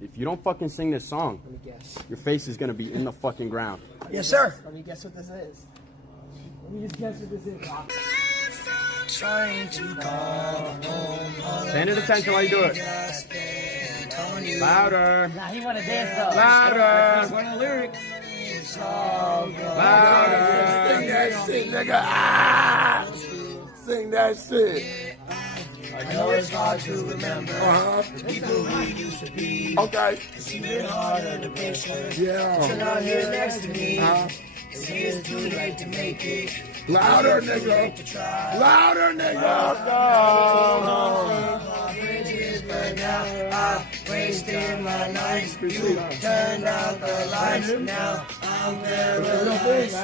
If you don't fucking sing this song, Let me guess. your face is gonna be in the fucking ground. Yes, sir. Let me guess what this is. Let me just guess what this is. Trying to call home. Paying attention while you do it. Louder. Nah, he wanna dance though. Louder. One of the lyrics. Louder. Sing that shit, nigga. Ah! Sing that shit. I know it's hard to remember the people we used to be. Okay. It's even harder to picture. Yeah. You're not here next to me. It's too late to make it. Louder, nigga. Louder, nigga. Bridges burned out. I wasted my nights. You turned out the lights. Now I'm paralyzed.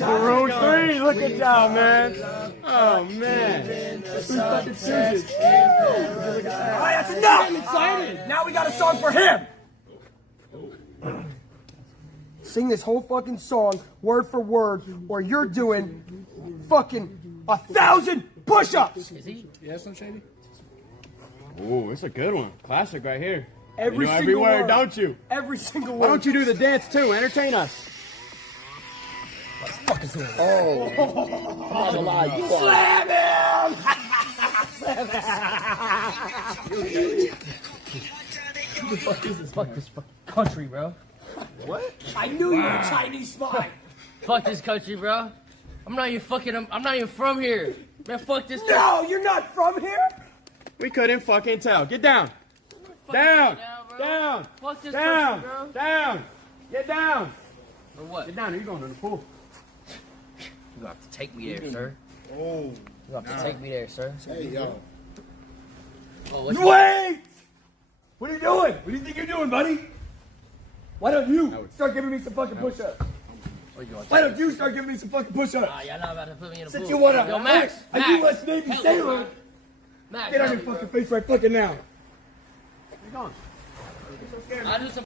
Road 3, look at y'all, man. Oh, man. Alright, that's enough! I'm excited! Now we got a song for him! Sing this whole fucking song, word for word, or you're doing fucking 1,000 push-ups! Is he? Ooh, it's a good one. Classic right here. Every You know single every word, word. don't you? Every single Why word. don't you do the dance too? Entertain us. Oh. I'm not gonna lie, you are. Slam him! Who the fuck is this? Fuck this fucking country, bro. I knew you were a Chinese spy. Fuck this country, bro. I'm not even from here. Man, fuck this country. No, you're not from here? We couldn't fucking tell. Get down. Down. bro. Down. Fuck this Down. country, bro. Down. Get down. Or what? Get down. You're going to the pool. You have to take me there, sir. Oh. You have to take me there, sir. Hey, yo. Oh, what's Wait! What are you doing? What do you think you're doing, buddy? Why don't you start giving me some fucking push-ups? Why don't you start giving me some fucking push-ups? Ah, y'all not about to put me in a Since pool. you wanna, Yo, Max. I Max. do much Navy Help me, sailor. bro. Max, Get on help your me, fucking face right fucking now. bro. I'll do some